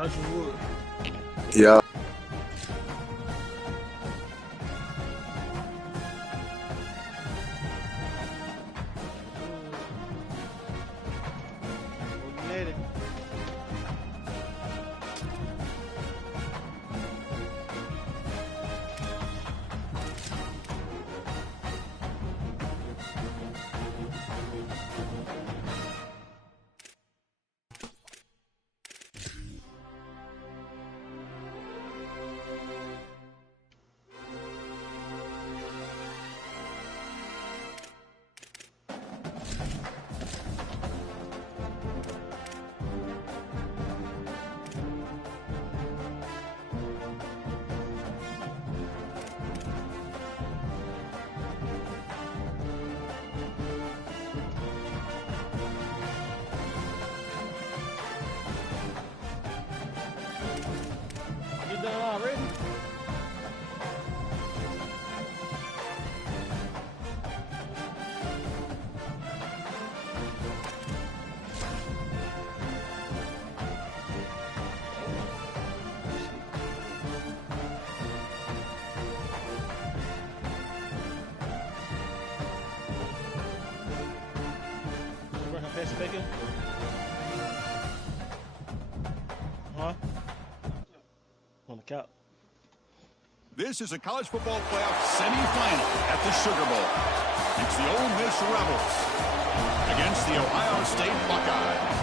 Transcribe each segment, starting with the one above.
Wood. Yeah. Natty. You done already? Working past bacon? Huh? On the couch. This is a college football playoff semifinal at the Sugar Bowl. It's the Ole Miss Rebels against the Ohio State Buckeyes.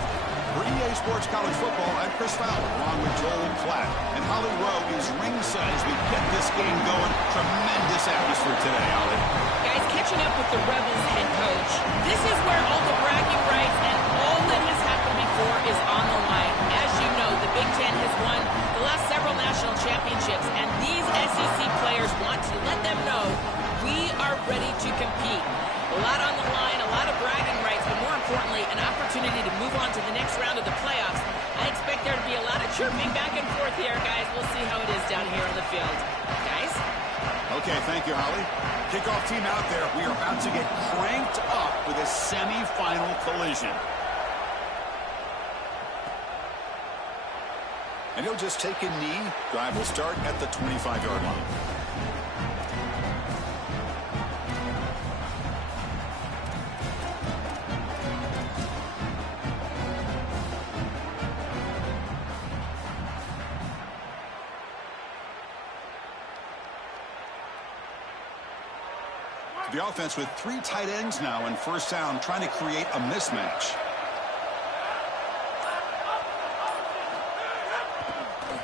For EA Sports College Football, I'm Chris Fowler, along with Joel Klatt. And Holly Rowe is ringside as we get this game going. Tremendous atmosphere today, Holly. Guys, catching up with the Rebels head coach. This is where all the bragging rights and all that has happened before is on the line. As you know, the Big Ten has won the last several national championships, and these SEC players want to let them know we are ready to compete. A lot on the line, a lot of bragging rights, but more importantly, an opportunity to move on to the next round of the playoffs. I expect there to be a lot of chirping back and forth here, guys. We'll see how it is down here on the field. Guys? Okay, thank you, Holly. Kickoff team out there. We are about to get cranked up with a semifinal collision. And he'll just take a knee. Drive will start at the 25-yard line. The offense with 3 tight ends now in first down, trying to create a mismatch.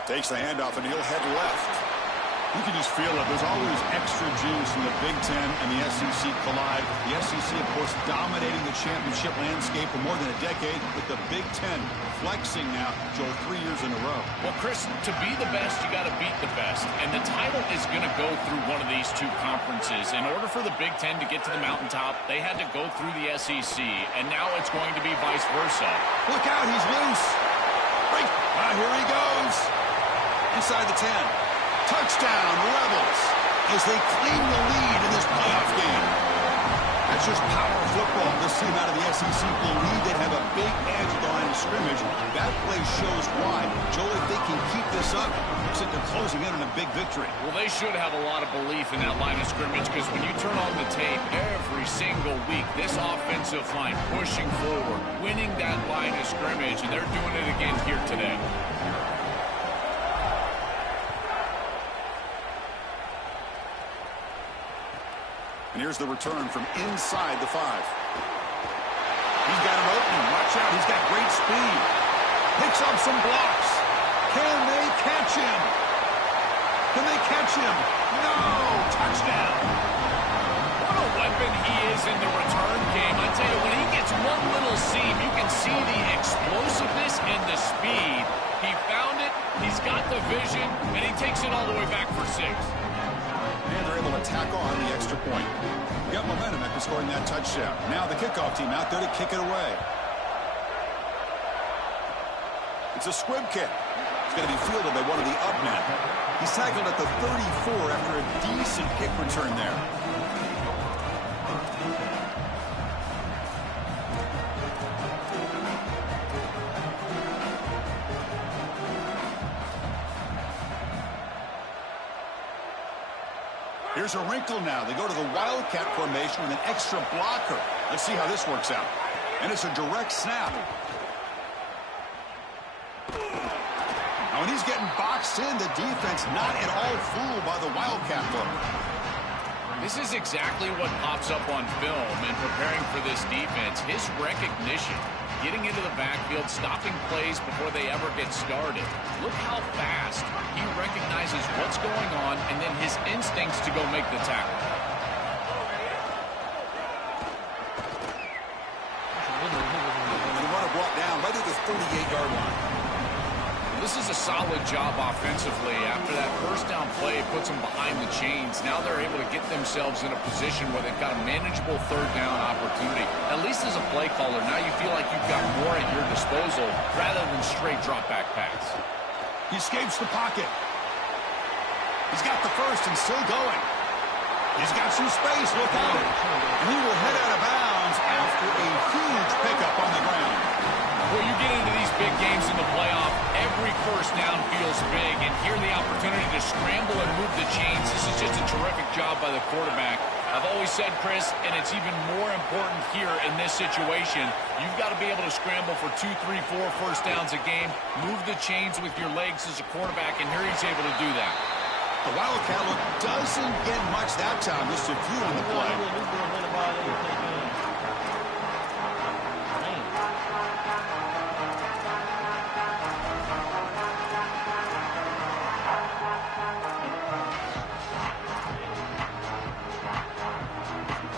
Takes the handoff, and he'll head left. You can just feel it. There's always extra juice when the Big Ten and the SEC collide. The SEC, of course, dominating the championship landscape for more than a decade, with the Big Ten flexing now, Joel, 3 years in a row. Well, Chris, to be the best, you got to beat the best. And the title is going to go through one of these two conferences. In order for the Big Ten to get to the mountaintop, they had to go through the SEC. And now it's going to be vice versa. Look out, he's loose. Right. Here he goes. Inside the 10. Touchdown, Rebels, as they claim the lead in this playoff game. That's just power football. This team out of the SEC believe they have a big edge at the line of scrimmage. That play shows why. Joel, if they can keep this up, looks like they're closing in on a big victory. Well, they should have a lot of belief in that line of scrimmage, because when you turn on the tape every single week, this offensive line pushing forward, winning that line of scrimmage, and they're doing it again here today. And here's the return from inside the 5. He's got him open. Watch out. He's got great speed. Picks up some blocks. Can they catch him? Can they catch him? No! Touchdown! What a weapon he is in the return game. I tell you, when he gets one little seam, you can see the explosiveness and the speed. He found it, he's got the vision, and he takes it all the way back for 6. And they're able to tack on the extra point. Got momentum after scoring that touchdown. Now the kickoff team out there to kick it away. It's a squib kick. It's going to be fielded by one of the up men. He's tackled at the 34 after a decent kick return there. Here's a wrinkle now. They go to the Wildcat formation with an extra blocker. Let's see how this works out. And it's a direct snap. Now, when he's getting boxed in, the defense not at all fooled by the Wildcat look. This is exactly what pops up on film in preparing for this defense. His recognition, getting into the backfield, stopping plays before they ever get started. Look how fast he recognizes what's going on and then his instincts to go make the tackle. The runner brought down right at the 38-yard line. This is a solid job offensively. After that first down play, it puts them behind the chains. Now they're able to get themselves in a position where they've got a manageable third down opportunity. At least as a play caller, now you feel like you've got more at your disposal rather than straight drop-back pass. He escapes the pocket. He's got the first and still going. He's got some space. Look out. And he will head out of bounds after a huge pickup on the ground. Well, you get into these big games in the playoff, every first down feels big, and here the opportunity to scramble and move the chains. This is just a terrific job by the quarterback. I've always said, Chris, and it's even more important here in this situation, you've got to be able to scramble for 2, 3, 4 first downs a game, move the chains with your legs as a quarterback, and here he's able to do that. The Wildcat look doesn't get much that time, just a few on the play.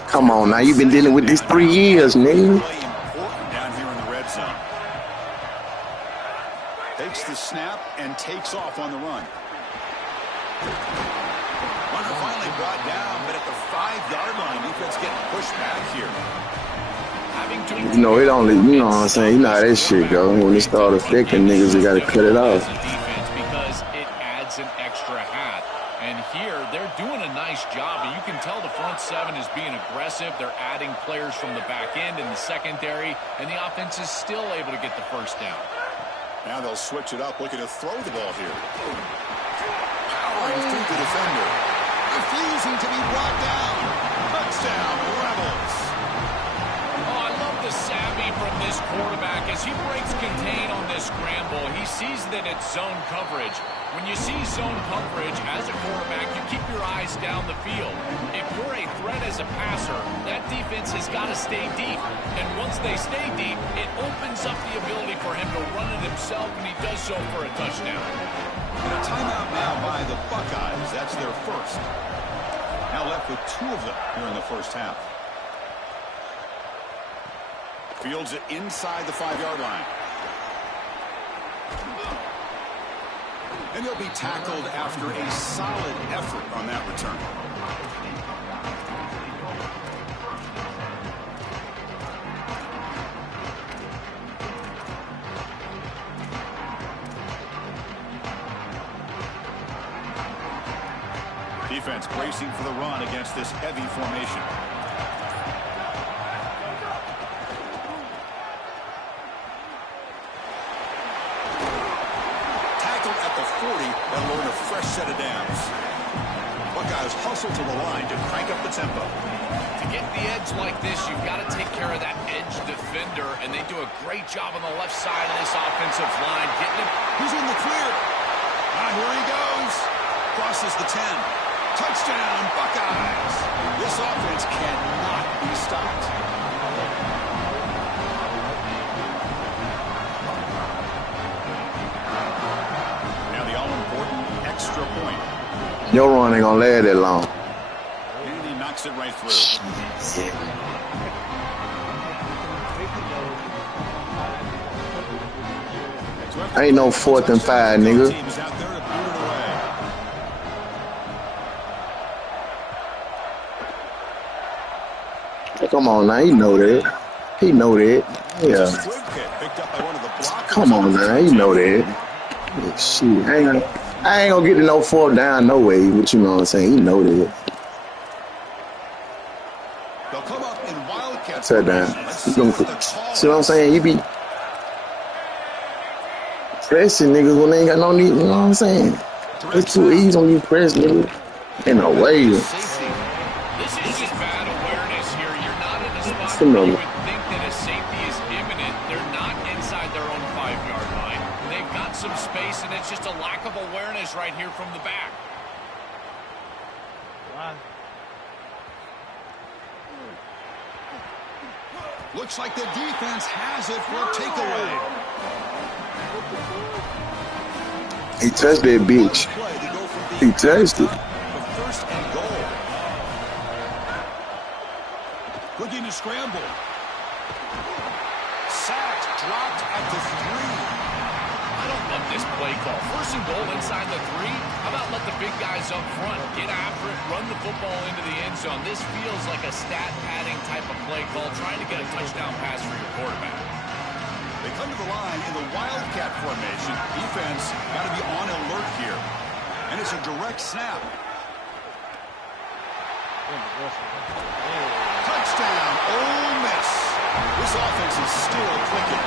Come on now, you've been dealing with this 3 years, nigga. Important down here in the red zone. Takes the snap and takes off on the run. Runner finally brought down, but at the 5-yard line, defense getting pushed back here. You know, it only, you know what I'm saying? You know how that shit go. When it start affecting niggas, you gotta cut it off. Because it adds an extra hat. And here, they're doing a nice job. And you can tell the front seven is being aggressive. They're adding players from the back end in the secondary. And the offense is still able to get the first down. Now they'll switch it up, looking to throw the ball here. Powering through the defender. Refusing to be brought down. Touchdown, Rebels. Oh, I love the savvy from this quarterback. As he breaks contain on this scramble, he sees that it's zone coverage. When you see zone coverage as a quarterback, you keep your eyes down the field. If you're a threat as a passer, that defense has got to stay deep. And once they stay deep, it opens up the ability for him to run it himself, and he does so for a touchdown. And a timeout now by the Buckeyes. That's their first. Now left with 2 of them here in the first half. Fields it inside the 5-yard line. And he'll be tackled after a solid effort on that return. Defense bracing for the run against this heavy formation. Tackled at the 40, that'll earn a fresh set of downs. Buckeyes hustle to the line to crank up the tempo. To get the edge like this, you've got to take care of that edge defender, and they do a great job on the left side of this offensive line. Getting it. He's in the clear. Here he goes. Crosses the 10. Touchdown, Buckeyes. This offense cannot be stopped. Now the all-important extra point. Your run ain't gonna last that long. And he knocks it right through. Ain't no 4th and 5, nigga. Come on now, he know that. He know that. Yeah. Come on now, he know that. Shit, I ain't gonna get to no 4th down no way, but you know what I'm saying? He know that. They'll come up in Wildcat. Sit down. See what I'm saying? You be pressing niggas when they ain't got no need, you know what I'm saying? It's too easy on you press, nigga. Ain't no way. for You no. would think that a safety is imminent. They're not inside their own 5-yard line. They've got some space, and it's just a lack of awareness right here from the back. Wow. Looks like the defense has it for a takeaway. He touched that bitch. He touched it. First and goal. Looking to scramble. Sacked, dropped at the 3. I don't love this play call. First and goal inside the 3. How about let the big guys up front get after it, run the football into the end zone? This feels like a stat padding type of play call, trying to get a touchdown pass for your quarterback. They come to the line in the Wildcat formation. Defense got to be on alert here. And it's a direct snap. Touchdown, Ole Miss. This offense is still clicking.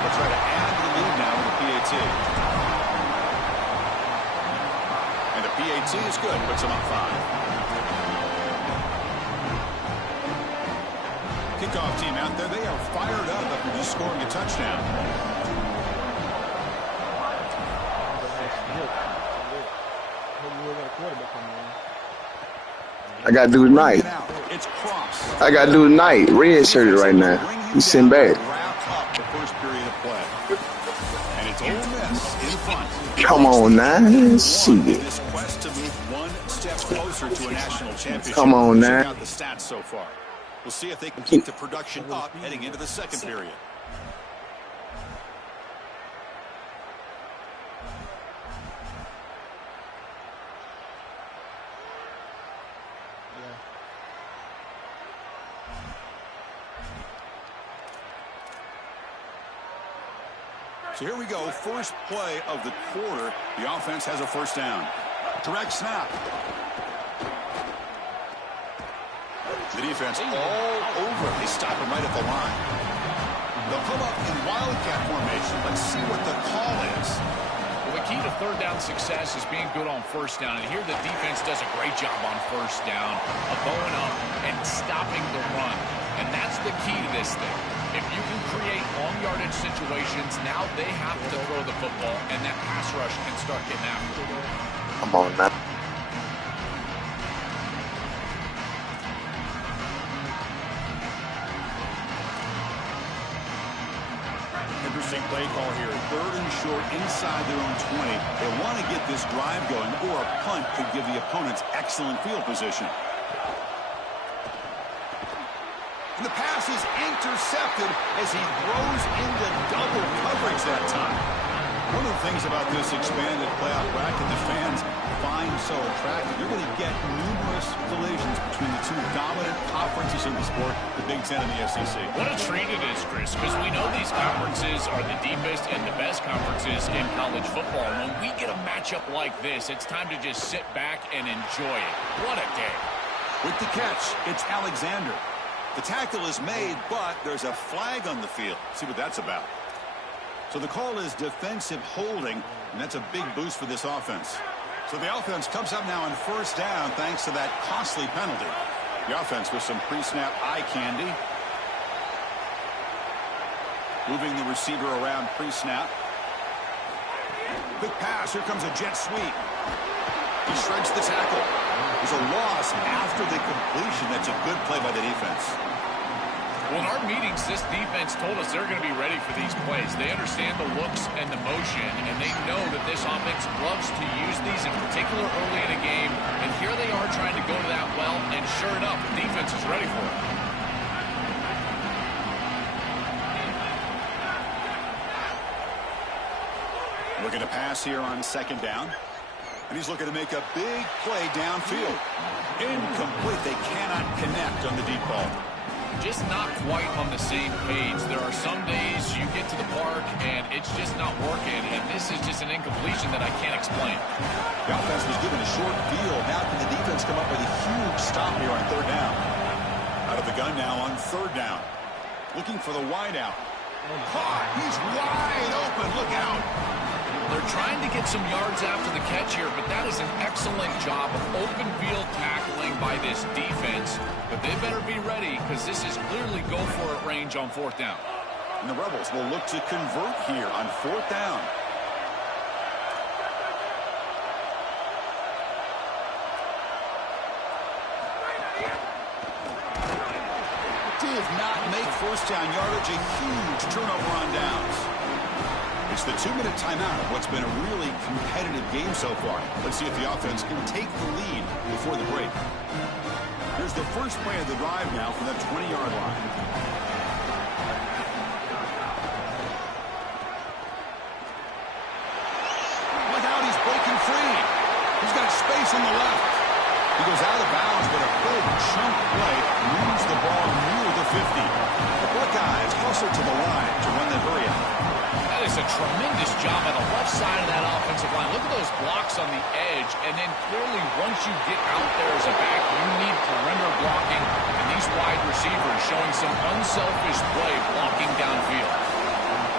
They'll try to add to the lead now with the PAT. And the PAT is good, puts them up 5. Kickoff team out there, they are fired up after just scoring a touchdown. I got to do tonight. It's Cross. I got to do tonight. Red shirted right now. He's sitting back. Wrap up the first period of play. And it's Ole Miss in front. Come on now. Shit. This quest to move one step closer to a national championship. Come on now. Check out the stats so far. We'll see if they can keep the production up heading into the second period. So here we go. First play of the quarter. The offense has a first down. Direct snap. The defense all over. They stop him right at the line. They'll come up in Wildcat formation. Let's see what the call is. Well, the key to third down success is being good on first down. And here the defense does a great job on first down of going up and stopping the run. And that's the key to this thing. If you can create long yardage situations, now they have to throw the football, and that pass rush can start getting after it. Come on now. Interesting play call here. Third and short inside their own 20. They want to get this drive going, or a punt could give the opponents excellent field position. And the pass is intercepted as he throws into double coverage that time. One of the things about this expanded playoff bracket the fans find so attractive, you're going to get numerous collisions between the two dominant conferences in the sport, the Big Ten and the SEC. What a treat it is, Chris, because we know these conferences are the deepest and the best conferences in college football. When we get a matchup like this, it's time to just sit back and enjoy it. What a day. With the catch, it's Alexander. The tackle is made, but there's a flag on the field. See what that's about. So the call is defensive holding, and that's a big boost for this offense. So the offense comes up now on first down thanks to that costly penalty. The offense with some pre-snap eye candy. Moving the receiver around pre-snap. Quick pass. Here comes a jet sweep. He shreds the tackle. There's a loss after the completion. That's a good play by the defense. Well, in our meetings, this defense told us they're going to be ready for these plays. They understand the looks and the motion, and they know that this offense loves to use these, in particular early in a game. And here they are trying to go to that well, and sure enough, the defense is ready for it. Looking to pass here on second down. And he's looking to make a big play downfield. Incomplete. They cannot connect on the deep ball. Just not quite on the same page. There are some days you get to the park and it's just not working, and this is just an incompletion that I can't explain. The offense was given a short field. Now can the defense come up with a huge stop here on third down? Out of the gun now on third down. Looking for the wide out. Caught. He's wide open. Look out. They're trying to get some yards after the catch here, but that is an excellent job of open field tackling by this defense. But they better be ready because this is clearly go-for-it range on 4th down. And the Rebels will look to convert here on 4th down. Did not make 1st down yardage, a huge turnover on downs. It's the 2-minute timeout of what's been a really competitive game so far. Let's see if the offense can take the lead before the break. Here's the first play of the drive now from the 20-yard line. Look out, he's breaking free. He's got space on the left. He goes out of bounds, but a big chunk play moves the ball near the 50. The Buckeyes hustle to the line to run the hurry out. That is a tremendous job on the left side of that offensive line. Look at those blocks on the edge, and then clearly once you get out there as a back, you need perimeter blocking, and these wide receivers showing some unselfish play blocking downfield.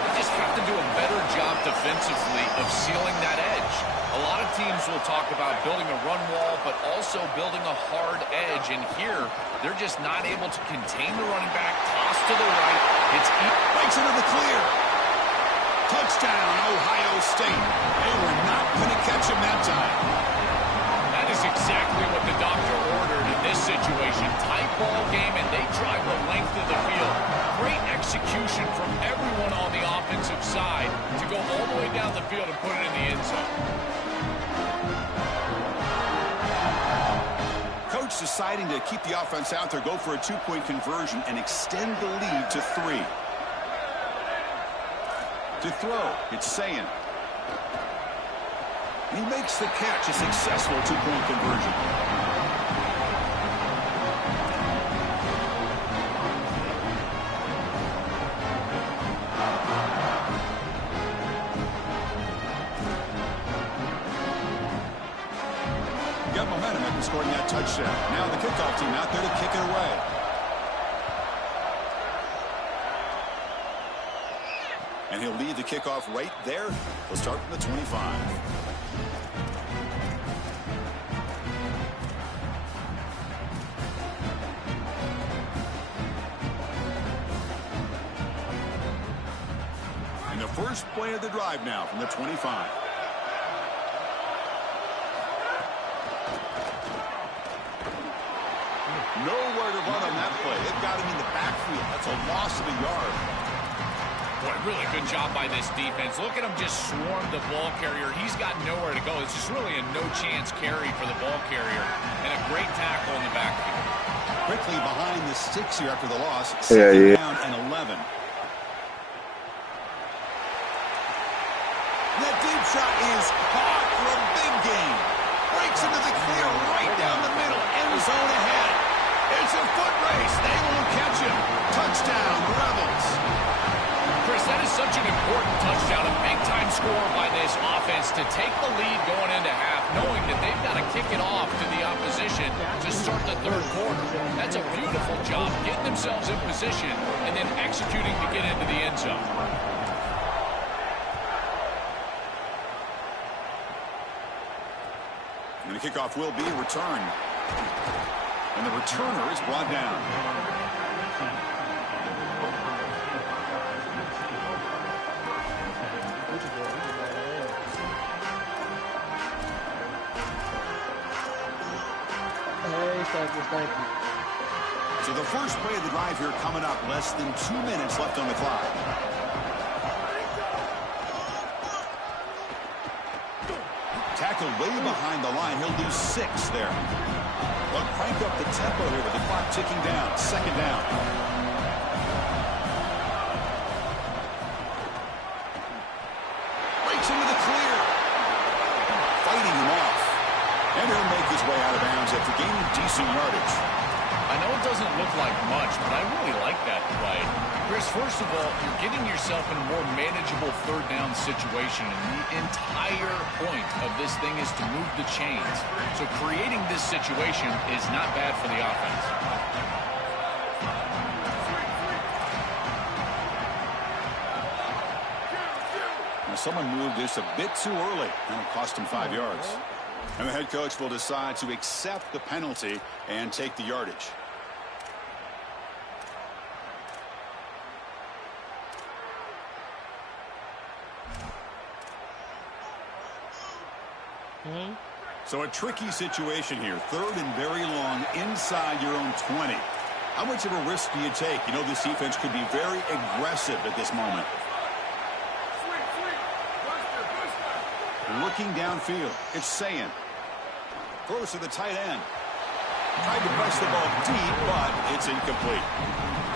They just have to do a better job defensively of sealing that edge. A lot of teams will talk about building a run wall, but also building a hard edge, and here they're just not able to contain the running back. Toss to the right, Breaks into the clear. Touchdown, Ohio State. They were not going to catch him that time. That is exactly what the doctor ordered in this situation. Tight ball game, and they drive the length of the field. Great execution from everyone on the offensive side to go all the way down the field and put it in the end zone. Coach deciding to keep the offense out there, go for a 2-point conversion, and extend the lead to 3. To throw, it's Sayin. He makes the catch, a successful 2-point conversion. Got momentum after scoring that touchdown. Now the kickoff team out there to kick it away. And he'll lead the kickoff right there. We'll start from the 25. And the first play of the drive now from the 25. Nowhere to run on that play. It got him in the backfield. That's a loss of a yard. Boy, really good job by this defense. Look at him just swarm the ball carrier. He's got nowhere to go. It's just really a no-chance carry for the ball carrier. And a great tackle in the backfield. Quickly behind the sticks here after the loss. Yeah. Down and 11. That deep shot is caught for a big gain. Breaks into the clear right down the middle. End zone ahead. It's a foot race. They won't catch him. Touchdown, Rebels. Chris, that is such an important touchdown, a big-time score by this offense to take the lead going into half, knowing that they've got to kick it off to the opposition to start the 3rd quarter. That's a beautiful job, getting themselves in position and then executing to get into the end zone. And the kickoff will be returned. And the returner is brought down. Thank you. So the first play of the drive here coming up. Less than 2 minutes left on the clock. Tackled way behind the line. He'll lose 6 there. But crank up the tempo here with the clock ticking down. 2nd down. Breaks into the clear. Fighting him off. And he'll make his way out of bounds after gaining decent yardage. I know it doesn't look like much, but I really like that play. Chris, first of all, you're getting yourself in a more manageable 3rd down situation, and the entire point of this thing is to move the chains. So creating this situation is not bad for the offense. Now, someone moved this a bit too early, and it cost him 5 yards. And the head coach will decide to accept the penalty and take the yardage. So a tricky situation here. 3rd and very long inside your own 20. How much of a risk do you take? You know, this defense could be very aggressive at this moment. Looking downfield. It's Sayin. Throws to the tight end. Tried to press the ball deep, but it's incomplete.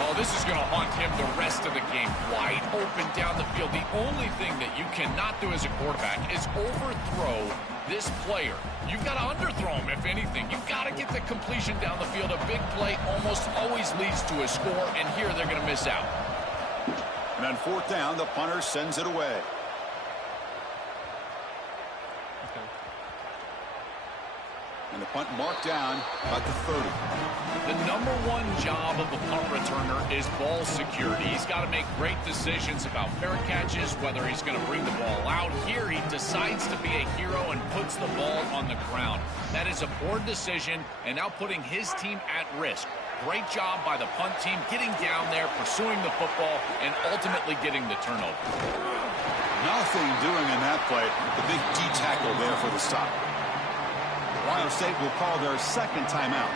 Oh, this is going to haunt him the rest of the game. Wide open down the field. The only thing that you cannot do as a quarterback is overthrow this player. You've got to underthrow him, if anything. You've got to get the completion down the field. A big play almost always leads to a score, and here they're going to miss out. And on 4th down, the punter sends it away. And the punt marked down about the 30. The number one job of a punt returner is ball security. He's got to make great decisions about fair catches, whether he's going to bring the ball out. Here he decides to be a hero and puts the ball on the ground. That is a poor decision, and now putting his team at risk. Great job by the punt team getting down there, pursuing the football, and ultimately getting the turnover. Nothing doing in that play. The big D tackle there for the stop. Ohio State will call their 2nd timeout.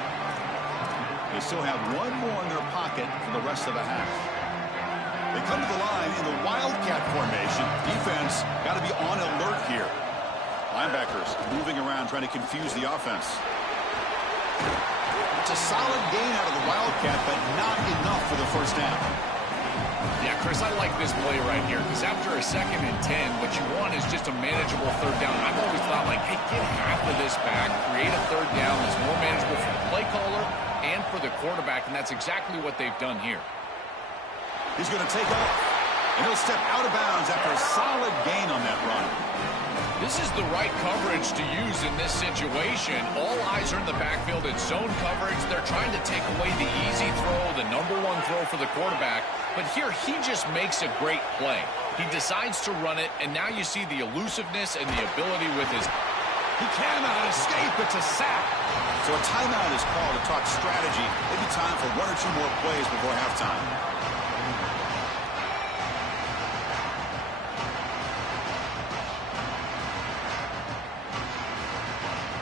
They still have 1 more in their pocket for the rest of the half. They come to the line in the Wildcat formation. Defense got to be on alert here. Linebackers moving around trying to confuse the offense. It's a solid gain out of the Wildcat, but not enough for the first down. Yeah, Chris, I like this play right here because after a 2nd and 10, what you want is just a manageable 3rd down. I've always thought, like, hey, get half of this back, create a 3rd down that's more manageable for the play caller and for the quarterback, and that's exactly what they've done here. He's going to take off, and he'll step out of bounds after a solid gain on that run. This is the right coverage to use in this situation. All eyes are in the backfield. It's zone coverage. They're trying to take away the easy throw, the number 1 throw for the quarterback. But here, he just makes a great play. He decides to run it, and now you see the elusiveness and the ability with his... He cannot escape. It's a sack. So a timeout is called to talk strategy. Maybe time for 1 or 2 more plays before halftime.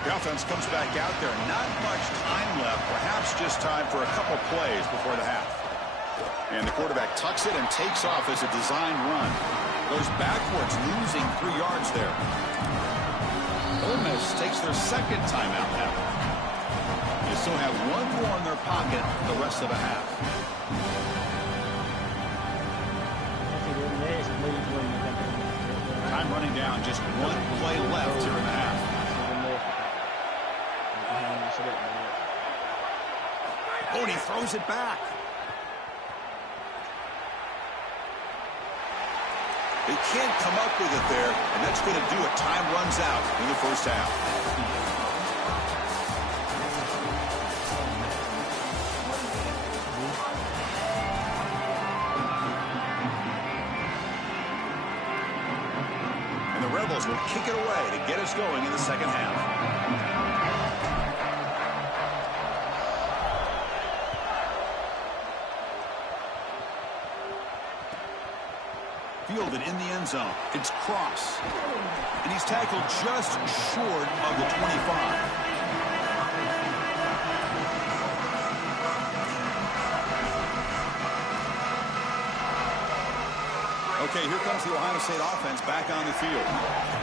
The offense comes back out there. Not much time left. Perhaps just time for a couple plays before the half. And the quarterback tucks it and takes off as a design run. Goes backwards, losing 3 yards there. Ole Miss takes their 2nd timeout now. They still have 1 more in their pocket for the rest of the half. Time running down. Just 1 play left here in the half. Oh, and he throws it back. They can't come up with it there, and that's going to do it. Time runs out in the first half. And the Rebels will kick it away to get us going in the second half. Fielded in the end zone. It's Cross. And he's tackled just short of the 25. Okay, here comes the Ohio State offense back on the field.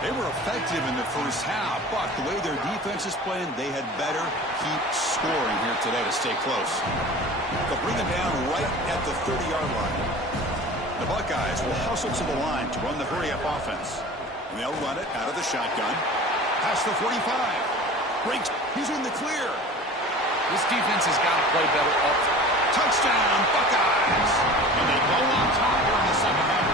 They were effective in the first half, but the way their defense is playing, they had better keep scoring here today to stay close. They'll bring them down right at the 30-yard line. The Buckeyes will hustle to the line to run the hurry-up offense. And they'll run it out of the shotgun. Past the 45. Breaks. He's in the clear. This defense has got to play better up. Touchdown, Buckeyes! And they go on top here in the second half.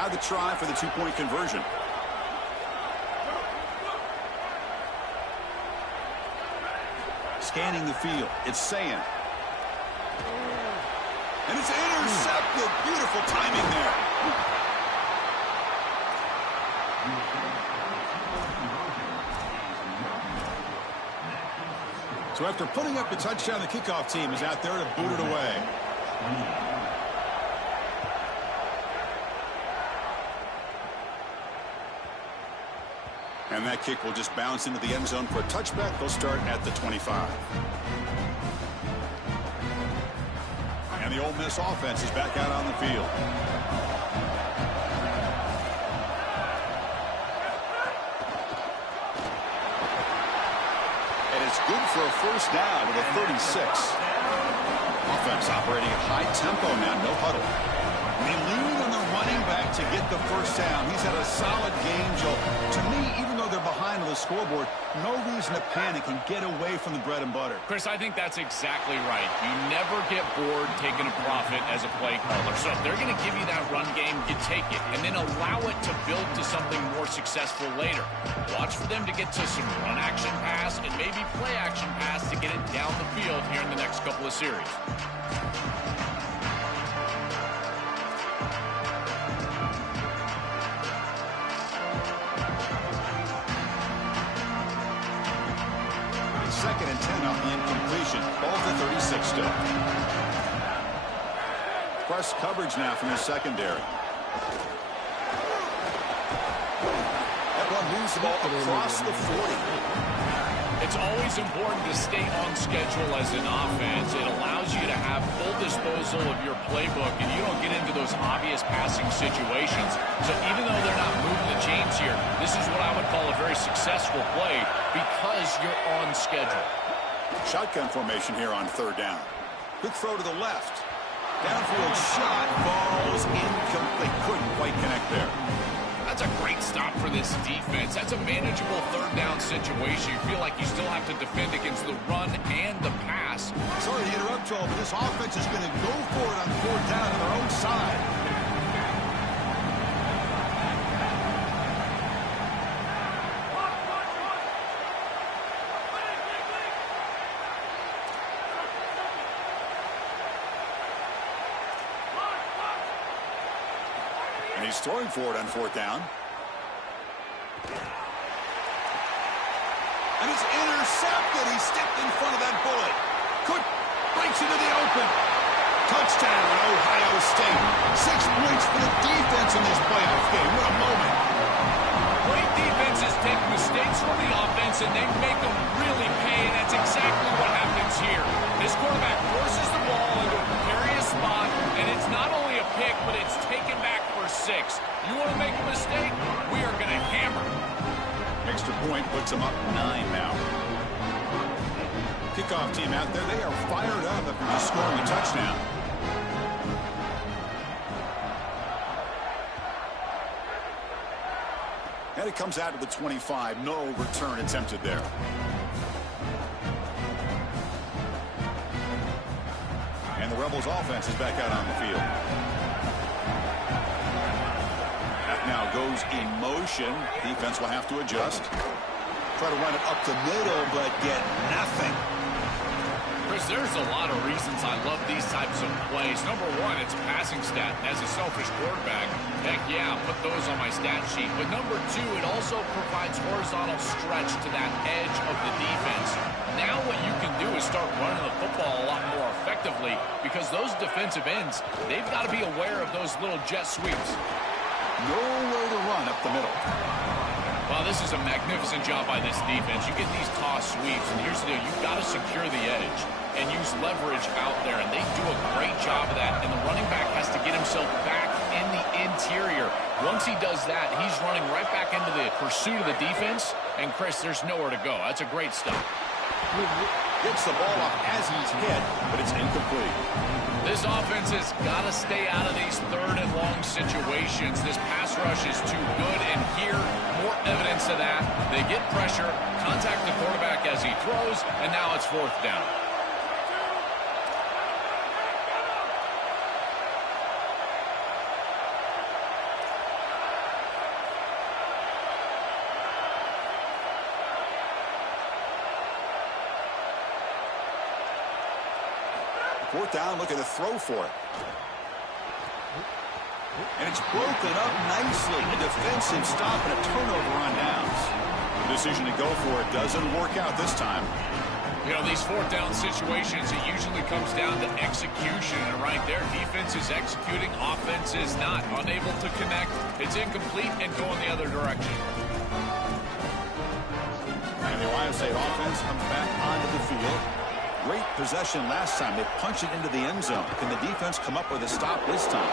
Now the try for the two-point conversion. Scanning the field. It's Sayan. And it's intercepted. Beautiful timing there. So after putting up the touchdown, the kickoff team is out there to boot it away. And that kick will just bounce into the end zone for a touchback. They'll start at the 25. And the Ole Miss offense is back out on the field. And it's good for a first down with a 36. Offense operating at high tempo now, no huddle. They lean on the running back to get the first down. He's had a solid game, Joe. To me, even though they're behind on the scoreboard, no reason to panic and get away from the bread and butter. Chris, I think that's exactly right. You never get bored taking a profit as a play caller. So if they're going to give you that run game, you take it, and then allow it to build to something more successful later. Watch for them to get to some run action pass and maybe play action pass to get it down the field here in the next couple of series. Second and 10 off the incompletion. Ball to 36 still. Press coverage now from the secondary. That one moves the ball across the 40. It's always important to stay on schedule as an offense. It allows you to have full disposal of your playbook, and you don't get into those obvious passing situations. So even though they're not moving the chains here, this is what I would call a very successful play because you're on schedule. Shotgun formation here on third down. Quick throw to the left. Downfield shot falls incomplete. Couldn't quite connect there. That's a great stop for this defense. That's a manageable third down situation. You feel like you still have to defend against the run and the pass. Sorry to interrupt, Joel, but this offense is going to go for it on fourth down on their own side. And he's throwing for it on fourth down. And it's intercepted. He stepped in front of that bullet. Cook breaks into the open. Touchdown, Ohio State. 6 points for the defense in this playoff game. What a moment. Great defenses take mistakes from the offense, and they make them really pay, and that's exactly what happens here. This quarterback forces the ball into a precarious spot, and it's not only a pick, but it's taken back for 6. You want to make a mistake? We are going to hammer. Extra point puts them up 9 now. Kickoff team out there, they are fired up after just scoring a touchdown. And it comes out to the 25. No return attempted there. And the Rebels offense is back out on the field. That now goes in motion. Defense will have to adjust. Try to run it up the middle, but get nothing. Chris, there's a lot of reasons I love these types of plays. Number one, it's a passing stat. As a selfish quarterback, heck yeah, put those on my stat sheet. But number two, it also provides horizontal stretch to that edge of the defense. Now what you can do is start running the football a lot more effectively because those defensive ends, they've got to be aware of those little jet sweeps. Nowhere to run up the middle. Well, this is a magnificent job by this defense. You get these toss sweeps, and here's the deal. You've got to secure the edge and use leverage out there, and they do a great job of that. And the running back has to get himself back in the interior. Once he does that, he's running right back into the pursuit of the defense. And, Chris, there's nowhere to go. That's a great stop. Gets the ball off as he's hit, but it's incomplete. This offense has got to stay out of these third and long situations. This pass rush is too good, and here, more evidence of that. They get pressure, contact the quarterback as he throws, and now it's fourth down. 4th down, looking to throw for it. And it's broken up nicely. A defensive stop and a turnover on downs. The decision to go for it doesn't work out this time. You know, these 4th down situations, it usually comes down to execution. And right there, defense is executing, offense is not. Unable to connect. It's incomplete and going the other direction. And the Ohio State offense comes back onto the field. Great possession last time. They punch it into the end zone. Can the defense come up with a stop this time?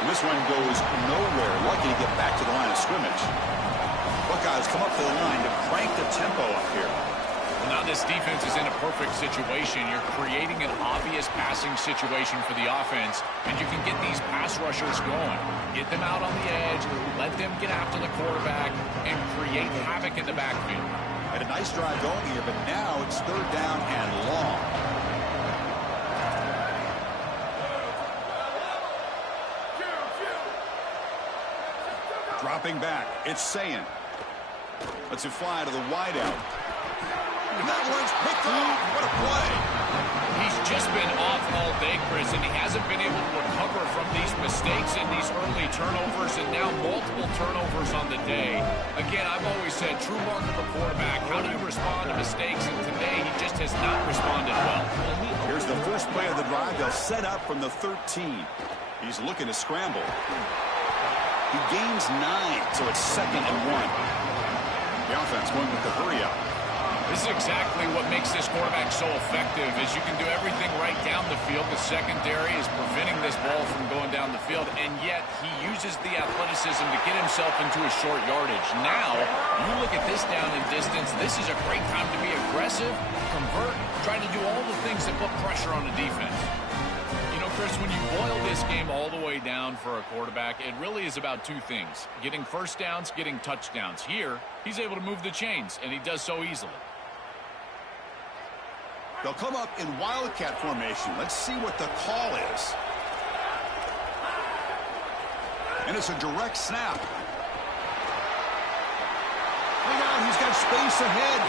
And this one goes nowhere. Lucky to get back to the line of scrimmage. Buckeyes come up to the line to crank the tempo up here. Well, now this defense is in a perfect situation. You're creating an obvious passing situation for the offense, and you can get these pass rushers going. Get them out on the edge, let them get after the quarterback, and create havoc in the backfield. Had a nice drive going here, but now it's 3rd down and long. Dropping back, it's Sayin. Lets it fly to the wideout. And that one's picked off. What a play. He's just been off all day, Chris, and he hasn't been able to recover from these mistakes and these early turnovers, and now multiple turnovers on the day. Again, I've always said, true mark of a quarterback, how do you respond to mistakes? And today, he just has not responded well. Here's the first play of the drive. They'll set up from the 13. He's looking to scramble. He gains 9, so it's 2nd and 1. The offense going with the hurry up. This is exactly what makes this quarterback so effective, is you can do everything right down the field. The secondary is preventing this ball from going down the field, and yet he uses the athleticism to get himself into a short yardage. Now, you look at this down and distance, this is a great time to be aggressive, convert, try to do all the things that put pressure on the defense. You know, Chris, when you boil this game all the way down for a quarterback, it really is about 2 things. Getting first downs, getting touchdowns. Here, he's able to move the chains, and he does so easily. They'll come up in wildcat formation. Let's see what the call is. And it's a direct snap. Hang on, he's got space ahead.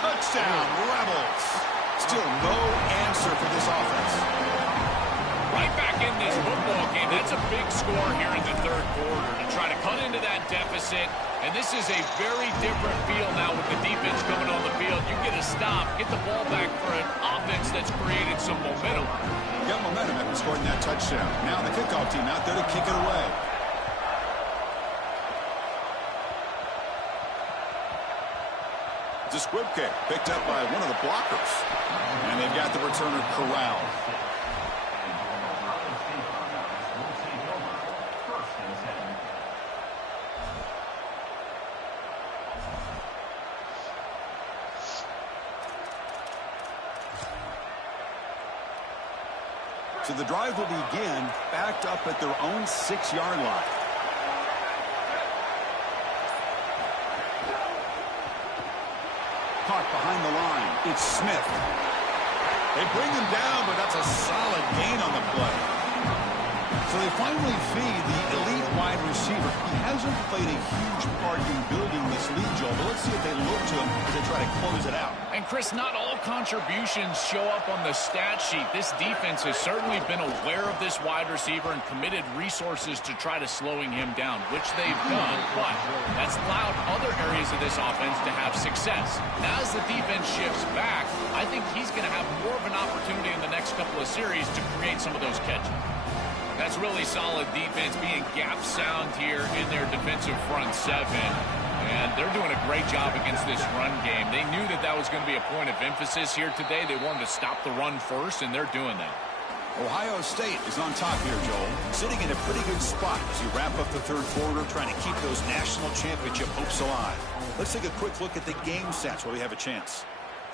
Touchdown, Rebels. Still no answer for this offense. Right back in this football game. That's a big score here in the 3rd quarter to try to cut into that deficit. And this is a very different feel now with the defense coming on the field. You get a stop, get the ball back for an offense that's created some momentum. Got momentum after scoring that touchdown. Now the kickoff team out there to kick it away. It's a squib kick picked up by one of the blockers. And they've got the returner corralled. So the drive will begin backed up at their own 6-yard line. Caught behind the line. It's Smith. They bring him down, but that's a solid gain on the play. So they finally feed the elite wide receiver. He hasn't played a huge part in building this lead, Joel, but let's see if they look to him as they try to close it out. And, Chris, not all contributions show up on the stat sheet. This defense has certainly been aware of this wide receiver and committed resources to try to slowing him down, which they've done, but that's allowed other areas of this offense to have success. Now, as the defense shifts back, I think he's going to have more of an opportunity in the next couple of series to create some of those catches. That's really solid defense, being gap sound here in their defensive front 7. And they're doing a great job against this run game. They knew that that was going to be a point of emphasis here today. They wanted to stop the run first, and they're doing that. Ohio State is on top here, Joel. Sitting in a pretty good spot as you wrap up the 3rd quarter, trying to keep those national championship hopes alive. Let's take a quick look at the game stats while we have a chance.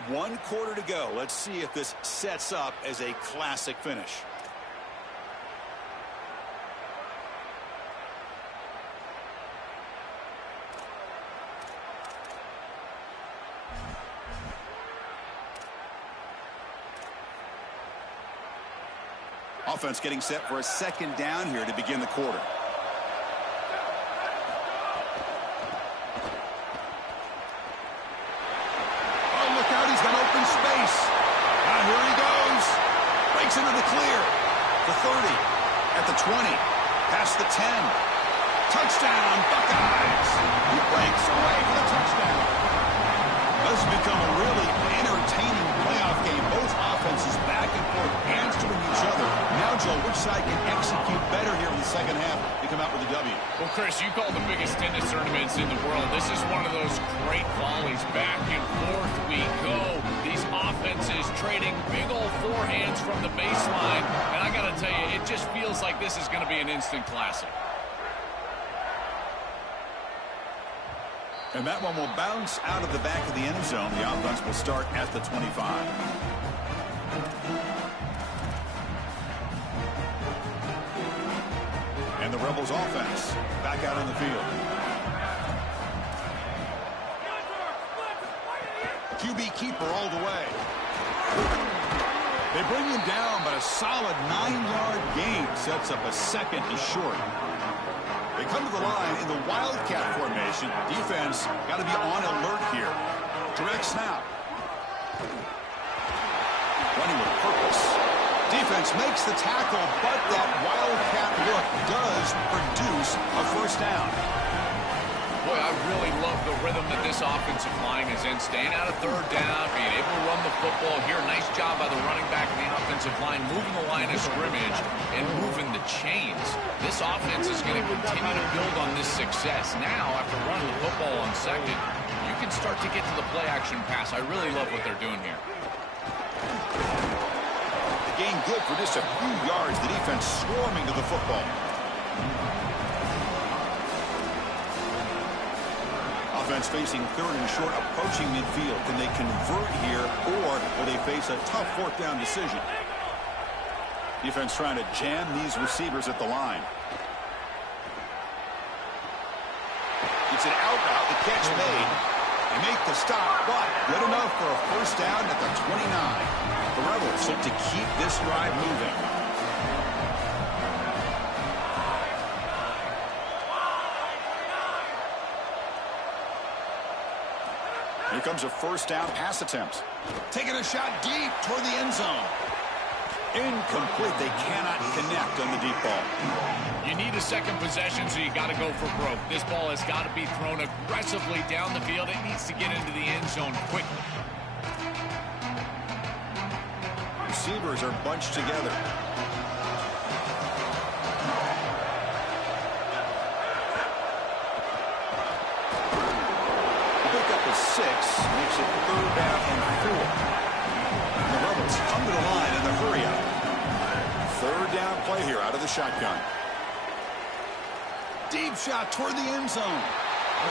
1 quarter to go. Let's see if this sets up as a classic finish. Offense getting set for a 2nd down here to begin the quarter. Oh, the clear. The 30. At the 20. Past the 10. Touchdown, Buckeyes. He breaks away for the touchdown. This has become a really entertaining playoff game. Both offenses back and forth, answering each other. Now, Joe, which side can execute better here in the second half to come out with a W? Well, Chris, you call the biggest tennis tournaments in the world. This is one of those great volleys. Back and forth we go. These offenses trading big old forehands from the baseline. And I got to tell you, it just feels like this is going to be an instant classic. And that one will bounce out of the back of the end zone. The offense will start at the 25. And the Rebels offense back out on the field. QB keeper all the way. They bring him down, but a solid 9-yard gain sets up a second and short. They come to the line in the Wildcat formation. Defense got to be on alert here. Direct snap. Running with purpose. Defense makes the tackle, but that Wildcat look does produce a first down. Boy, I really love the rhythm that this offensive line is in. Staying out of third down, being able to run the football here. Nice job by the running back and the offensive line, moving the line of scrimmage and moving the chains. This offense is going to continue to build on this success. Now, after running the football on second, you can start to get to the play-action pass. I really love what they're doing here. The gain good for just a few yards. The defense swarming to the football. Offense facing third and short, approaching midfield. Can they convert here, or will they face a tough fourth down decision? Defense trying to jam these receivers at the line. It's an out route. The catch made. They make the stop, but good enough for a first down at the 29. The Rebels look to keep this drive moving. Here comes a first down pass attempt. Taking a shot deep toward the end zone. Incomplete. They cannot connect on the deep ball. You need a second possession, so you got to go for broke. This ball has got to be thrown aggressively down the field. It needs to get into the end zone quickly. Receivers are bunched together. Pick up a 6, makes it third down and 4. And the Rebels come to the line in the hurry up. Third down play here out of the shotgun. Deep shot toward the end zone.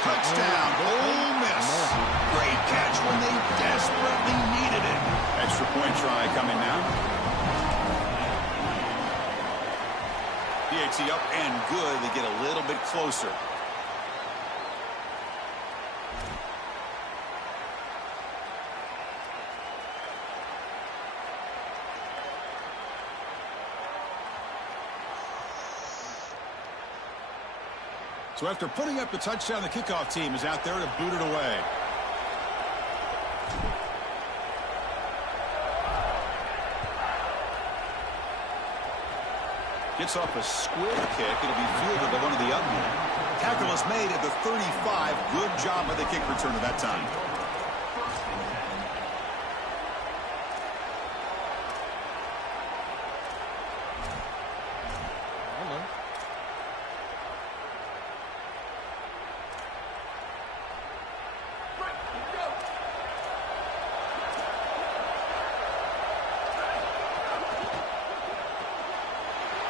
Touchdown, Ole Miss. Great catch when they desperately needed it. Extra point try coming now. PAT up and good. They get a little bit closer. So after putting up the touchdown, the kickoff team is out there to boot it away. Gets off a squib kick. It'll be fielded by one of the other men. Tackle is made at the 35. Good job by the kick returner that time.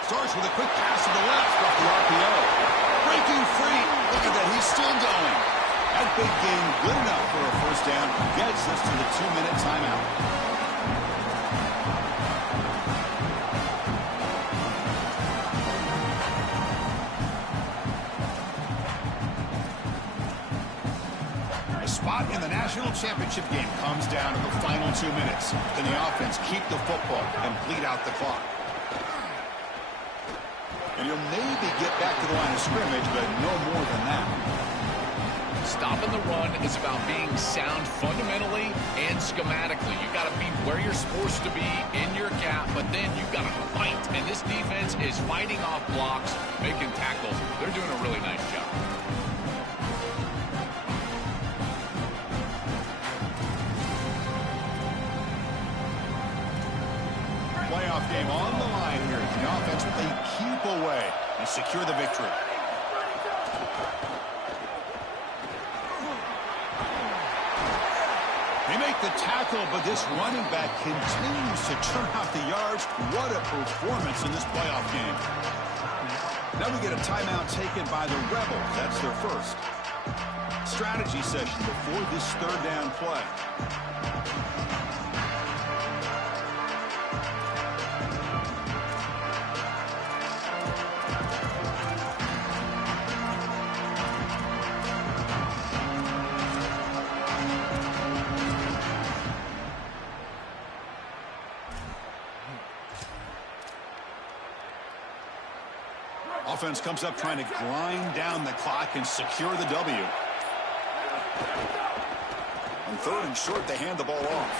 Starts with a quick pass to the left off the RPO. Breaking free. Look at that. He's still going. That big gain good enough for a first down. Gets us to the 2-minute timeout. A spot in the national championship game comes down to the final 2 minutes. Can the offense keep the football and bleed out the clock? And you'll maybe get back to the line of scrimmage, but no more than that. Stopping the run is about being sound fundamentally and schematically. You got to be where you're supposed to be in your gap. that, but then you've got to fight. And this defense is fighting off blocks, making tackles. They're doing a really nice job. Playoff game on the line here. The offense will keep away and secure the victory. They make the tackle, but this running back continues to churn out the yards. What a performance in this playoff game. Now we get a timeout taken by the Rebels. That's their first. Strategy session before this third down play. Offense comes up trying to grind down the clock and secure the W. On third and short, they hand the ball off.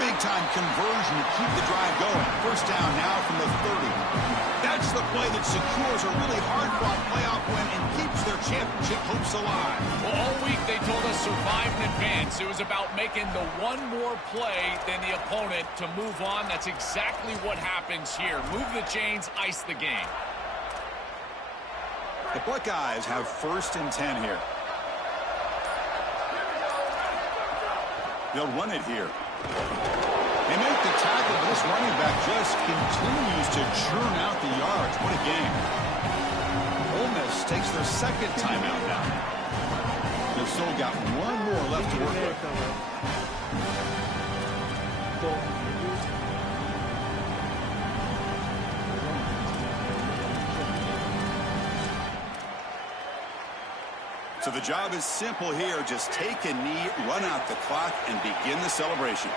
Big-time conversion to keep the drive going. First down now from the 30. That's the play that secures a really hard-fought playoff win and keeps their championship hopes alive. Well, all week they told us survive and advance. It was about making the one more play than the opponent to move on. That's exactly what happens here. Move the chains, ice the game. The Buckeyes have first and 10 here. They'll run it here. They make the tackle, but this running back just continues to churn out the yards. What a game. Ole Miss takes their second timeout now. They've still got one more left to work with. So the job is simple here. Just take a knee, run out the clock, and begin the celebration.